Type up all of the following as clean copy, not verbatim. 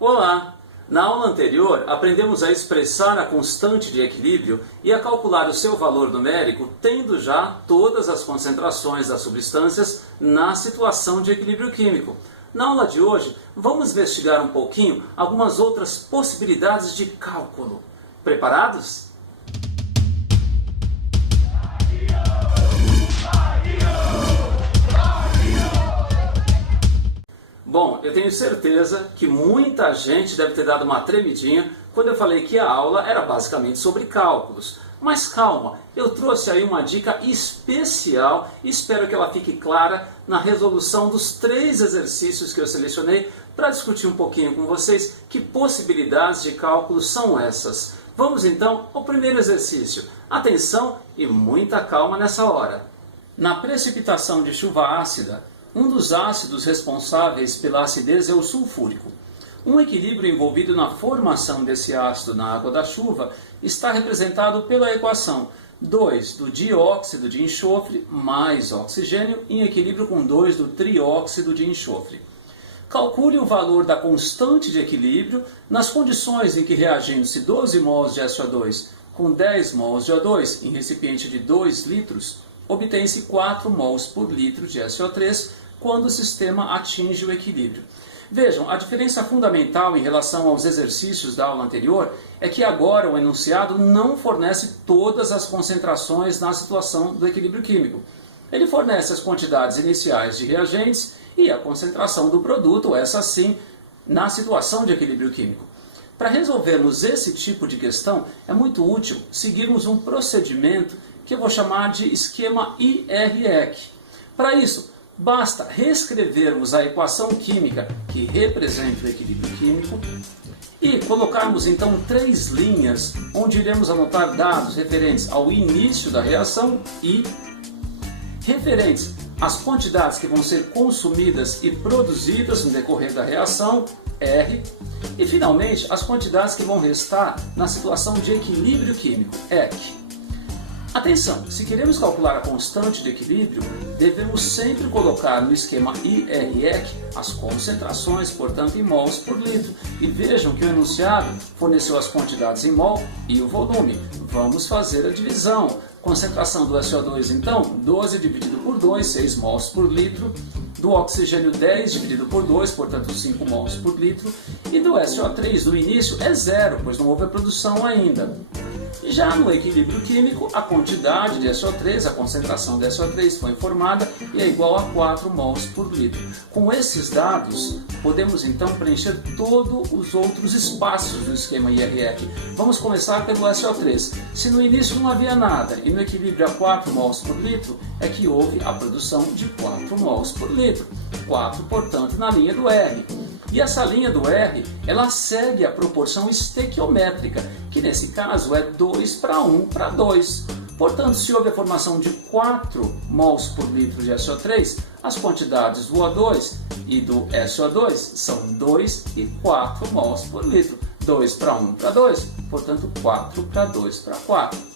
Olá! Na aula anterior, aprendemos a expressar a constante de equilíbrio e a calcular o seu valor numérico tendo já todas as concentrações das substâncias na situação de equilíbrio químico. Na aula de hoje, vamos investigar um pouquinho algumas outras possibilidades de cálculo. Preparados? Bom, eu tenho certeza que muita gente deve ter dado uma tremidinha quando eu falei que a aula era basicamente sobre cálculos. Mas calma, eu trouxe aí uma dica especial e espero que ela fique clara na resolução dos 3 exercícios que eu selecionei para discutir um pouquinho com vocês que possibilidades de cálculo são essas. Vamos então ao primeiro exercício. Atenção e muita calma nessa hora. Na precipitação de chuva ácida, um dos ácidos responsáveis pela acidez é o sulfúrico. Um equilíbrio envolvido na formação desse ácido na água da chuva está representado pela equação 2 do dióxido de enxofre mais oxigênio em equilíbrio com 2 do trióxido de enxofre. Calcule o valor da constante de equilíbrio nas condições em que, reagindo-se 12 mols de SO2 com 10 mols de O2 em recipiente de 2 litros, obtém-se 4 mols por litro de SO3 quando o sistema atinge o equilíbrio. Vejam, a diferença fundamental em relação aos exercícios da aula anterior é que agora o enunciado não fornece todas as concentrações na situação do equilíbrio químico. Ele fornece as quantidades iniciais de reagentes e a concentração do produto, essa sim, na situação de equilíbrio químico. Para resolvermos esse tipo de questão, é muito útil seguirmos um procedimento que eu vou chamar de esquema IREC. Para isso, basta reescrevermos a equação química que representa o equilíbrio químico e colocarmos então 3 linhas onde iremos anotar dados referentes ao início da reação e referentes às quantidades que vão ser consumidas e produzidas no decorrer da reação, R, e finalmente as quantidades que vão restar na situação de equilíbrio químico, EQ. Atenção, se queremos calcular a constante de equilíbrio, devemos sempre colocar no esquema IREC as concentrações, portanto, em mols por litro. E vejam que o enunciado forneceu as quantidades em mol e o volume. Vamos fazer a divisão. Concentração do SO2, então, 12 dividido por 2, 6 mols por litro. Do oxigênio, 10 dividido por 2, portanto 5 mols por litro. E do SO3, no início, é 0, pois não houve a produção ainda. Já no equilíbrio químico, a quantidade de SO3, a concentração de SO3 foi informada e é igual a 4 mols por litro. Com esses dados, podemos então preencher todos os outros espaços do esquema IREC. Vamos começar pelo SO3. Se no início não havia nada e no equilíbrio a 4 mols por litro, é que houve a produção de 4 mols por litro. 4, portanto, na linha do R. E essa linha do R, ela segue a proporção estequiométrica, que nesse caso é 2 para 1 para 2. Portanto, se houve a formação de 4 mols por litro de SO3, as quantidades do O2 e do SO2 são 2 e 4 mols por litro. 2 para 1 para 2, portanto 4 para 2 para 4.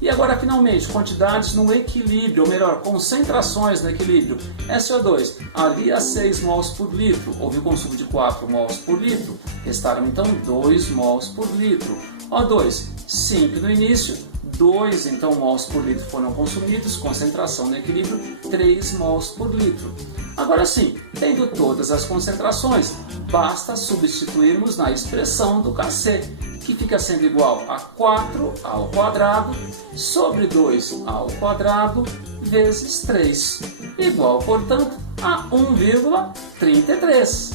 E agora, finalmente, quantidades no equilíbrio, ou melhor, concentrações no equilíbrio. SO2, ali a 6 mols por litro, houve o consumo de 4 mols por litro, restaram então 2 mols por litro. O2, 5 no início, 2 então mols por litro foram consumidos, concentração no equilíbrio, 3 mols por litro. Agora sim, tendo todas as concentrações, basta substituirmos na expressão do Kc, que fica sendo igual a 4 ao quadrado sobre 2 ao quadrado vezes 3, igual, portanto, a 1,33.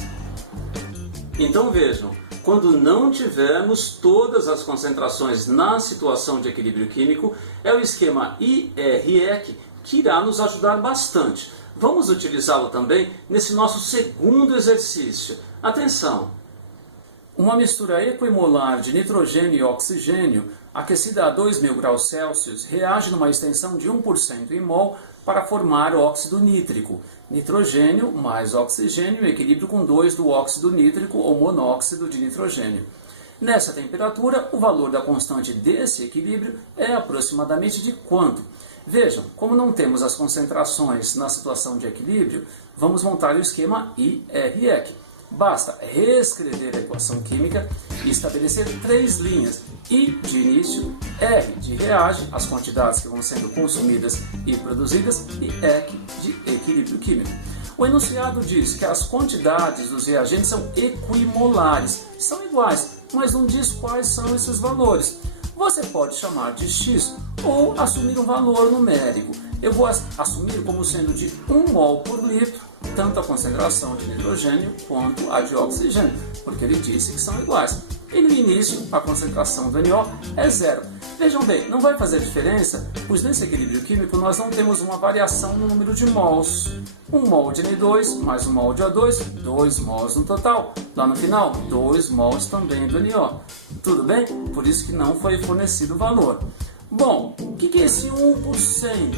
Então vejam, quando não tivermos todas as concentrações na situação de equilíbrio químico, é o esquema IREC que irá nos ajudar bastante. Vamos utilizá-lo também nesse nosso segundo exercício. Atenção! Uma mistura equimolar de nitrogênio e oxigênio, aquecida a 2.000 graus Celsius, reage numa extensão de 1% em mol para formar óxido nítrico. Nitrogênio mais oxigênio em equilíbrio com 2 do óxido nítrico ou monóxido de nitrogênio. Nessa temperatura, o valor da constante desse equilíbrio é aproximadamente de quanto? Vejam, como não temos as concentrações na situação de equilíbrio, vamos montar o esquema IREC. Basta reescrever a equação química e estabelecer 3 linhas. I de início, R de reage, as quantidades que vão sendo consumidas e produzidas, e EQ de equilíbrio químico. O enunciado diz que as quantidades dos reagentes são equimolares, são iguais, mas não diz quais são esses valores. Você pode chamar de X ou assumir um valor numérico. Eu vou assumir como sendo de 1 mol por litro, tanto a concentração de nitrogênio quanto a de oxigênio, porque ele disse que são iguais. E no início, a concentração do NO é 0. Vejam bem, não vai fazer diferença, pois nesse equilíbrio químico nós não temos uma variação no número de mols. 1 mol de N2 mais 1 mol de O2, 2 mols no total. Lá no final, 2 mols também do NO. Tudo bem? Por isso que não foi fornecido o valor. Bom, o que é esse 1%?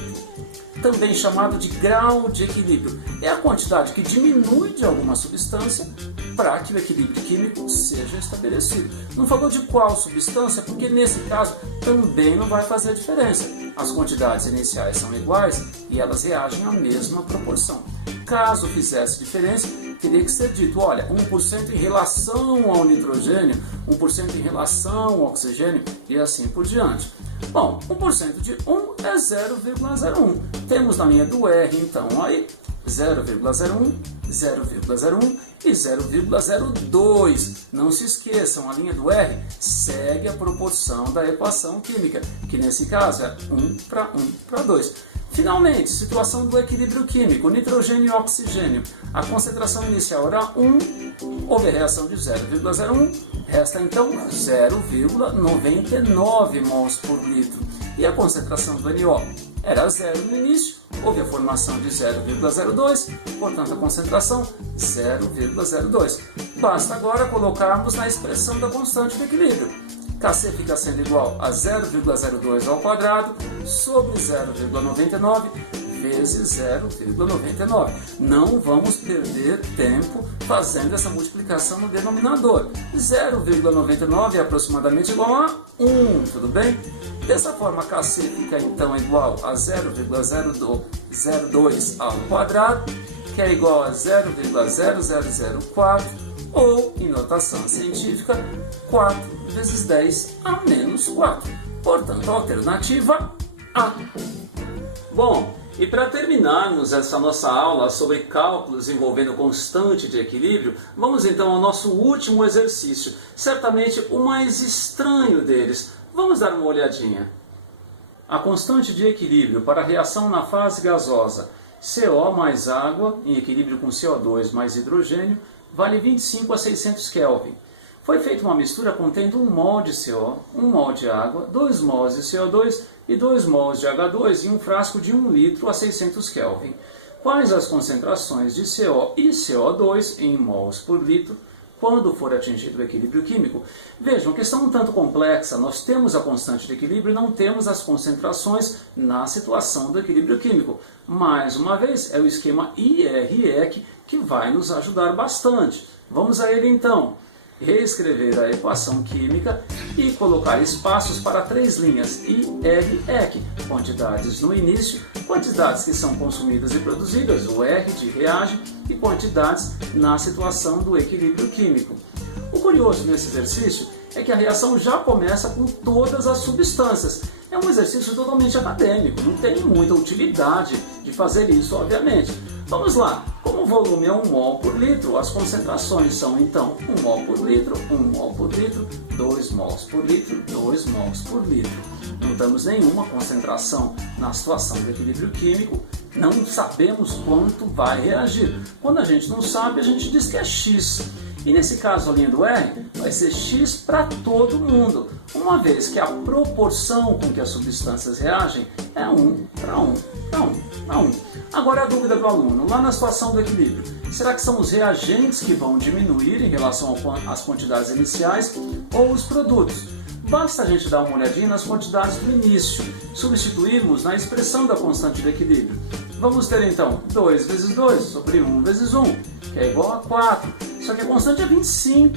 Também chamado de grau de equilíbrio. É a quantidade que diminui de alguma substância para que o equilíbrio químico seja estabelecido. Não falou de qual substância, porque nesse caso também não vai fazer diferença. As quantidades iniciais são iguais e elas reagem à mesma proporção. Caso fizesse diferença, teria que ser dito, olha, 1% em relação ao nitrogênio, 1% em relação ao oxigênio e assim por diante. Bom, 1% de 1 é 0,01. Temos na linha do R, então, aí 0,01, 0,01 e 0,02. Não se esqueçam, a linha do R segue a proporção da equação química, que nesse caso é 1 para 1 para 2. Finalmente, situação do equilíbrio químico, nitrogênio e oxigênio. A concentração inicial era 1, houve a reação de 0,01, resta então 0,99 mols por litro. E a concentração do NO era 0 no início, houve a formação de 0,02, portanto a concentração 0,02. Basta agora colocarmos na expressão da constante de equilíbrio. Kc fica sendo igual a 0,02 ao quadrado sobre 0,99 vezes 0,99. Não vamos perder tempo fazendo essa multiplicação no denominador. 0,99 é aproximadamente igual a 1, tudo bem? Dessa forma, Kc fica então igual a 0,02 ao quadrado, que é igual a 0,0004, ou, em notação científica, 4 vezes 10 a menos 4. Portanto, a alternativa A. Bom, e para terminarmos essa nossa aula sobre cálculos envolvendo constante de equilíbrio, vamos então ao nosso último exercício, certamente o mais estranho deles. Vamos dar uma olhadinha. A constante de equilíbrio para a reação na fase gasosa CO mais água, em equilíbrio com CO2 mais hidrogênio, vale 25 a 600 Kelvin. Foi feita uma mistura contendo 1 mol de CO, 1 mol de água, 2 mols de CO2 e 2 mols de H2 em um frasco de 1 litro a 600 Kelvin. Quais as concentrações de CO e CO2 em mols por litro quando for atingido o equilíbrio químico? Vejam, questão um tanto complexa, nós temos a constante de equilíbrio e não temos as concentrações na situação do equilíbrio químico. Mais uma vez, é o esquema IR-EQ que vai nos ajudar bastante. Vamos a ele então. Reescrever a equação química e colocar espaços para 3 linhas IR-EQ, quantidades no início, quantidades que são consumidas e produzidas, o R de reage, e quantidades na situação do equilíbrio químico. O curioso nesse exercício é que a reação já começa com todas as substâncias. É um exercício totalmente acadêmico, não tem muita utilidade de fazer isso, obviamente. Vamos lá, como o volume é 1 mol por litro, as concentrações são então 1 mol por litro, 1 mol por litro, 2 mols por litro, 2 mols por litro. Não temos nenhuma concentração na situação do equilíbrio químico, não sabemos quanto vai reagir. Quando a gente não sabe, a gente diz que é X. E nesse caso a linha do R vai ser X para todo mundo, uma vez que a proporção com que as substâncias reagem é 1 para 1 para 1 para 1. Agora a dúvida do aluno, lá na situação do equilíbrio, será que são os reagentes que vão diminuir em relação às quantidades iniciais ou os produtos? Basta a gente dar uma olhadinha nas quantidades do início, substituirmos na expressão da constante de equilíbrio. Vamos ter então 2 vezes 2 sobre 1 vezes 1, que é igual a 4, só que a constante é 25.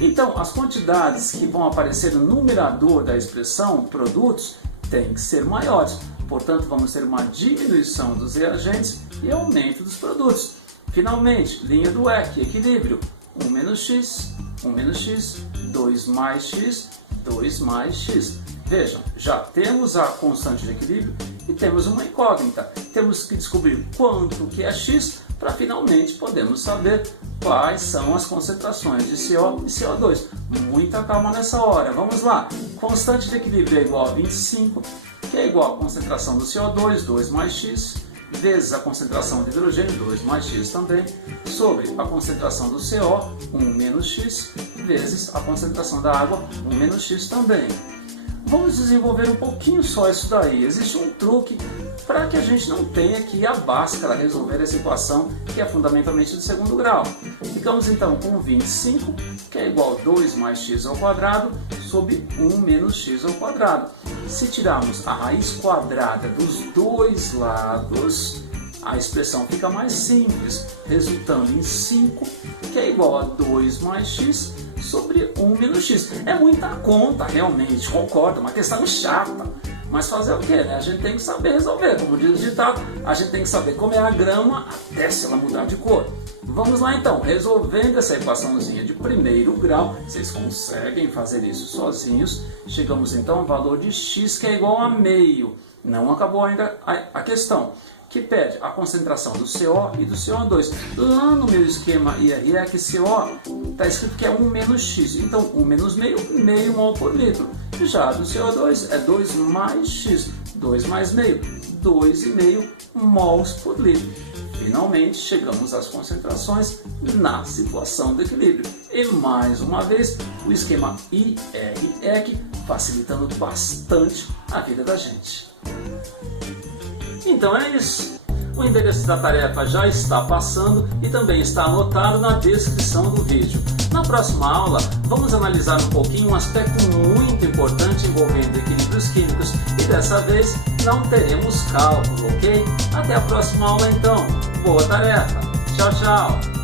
Então, as quantidades que vão aparecer no numerador da expressão, produtos, têm que ser maiores. Portanto, vamos ter uma diminuição dos reagentes e aumento dos produtos. Finalmente, linha do EQ, equilíbrio. 1 menos x, 1 menos x, 2 mais x, 2 mais x. Vejam, já temos a constante de equilíbrio e temos uma incógnita. Temos que descobrir quanto que é x para finalmente podermos saber quais são as concentrações de CO e CO2. Muita calma nessa hora. Vamos lá. Constante de equilíbrio é igual a 25, que é igual à concentração do CO2, 2 mais x, vezes a concentração de hidrogênio, 2 mais x também, sobre a concentração do CO, 1 menos x, vezes a concentração da água, 1 menos x também. Vamos desenvolver um pouquinho só isso daí. Existe um truque para que a gente não tenha que ir à Bhaskara resolver essa equação, que é fundamentalmente de segundo grau. Ficamos então com 25, que é igual a 2 mais x ao quadrado, sobre 1 menos x ao quadrado. Se tirarmos a raiz quadrada dos dois lados, a expressão fica mais simples, resultando em 5, que é igual a 2 mais x sobre 1 menos x. É muita conta, realmente, concordo, uma questão chata. Mas fazer o quê, né? A gente tem que saber resolver. Como diz o ditado, a gente tem que saber como é a grama até se ela mudar de cor. Vamos lá então, resolvendo essa equaçãozinha de primeiro grau, vocês conseguem fazer isso sozinhos. Chegamos então ao valor de x, que é igual a meio. Não acabou ainda a questão, que pede a concentração do CO e do CO2. Lá no meu esquema IREC, CO está escrito que é 1 menos x, então 1 menos meio, meio mol por litro. Já do CO2 é 2 mais x, 2 mais meio, 2,5 mols por litro. Finalmente chegamos às concentrações na situação do equilíbrio. E mais uma vez o esquema IREC facilitando bastante a vida da gente. Então é isso. O endereço da tarefa já está passando e também está anotado na descrição do vídeo. Na próxima aula, vamos analisar um pouquinho um aspecto muito importante envolvendo equilíbrios químicos e dessa vez não teremos cálculo, ok? Até a próxima aula então. Boa tarefa! Tchau, tchau!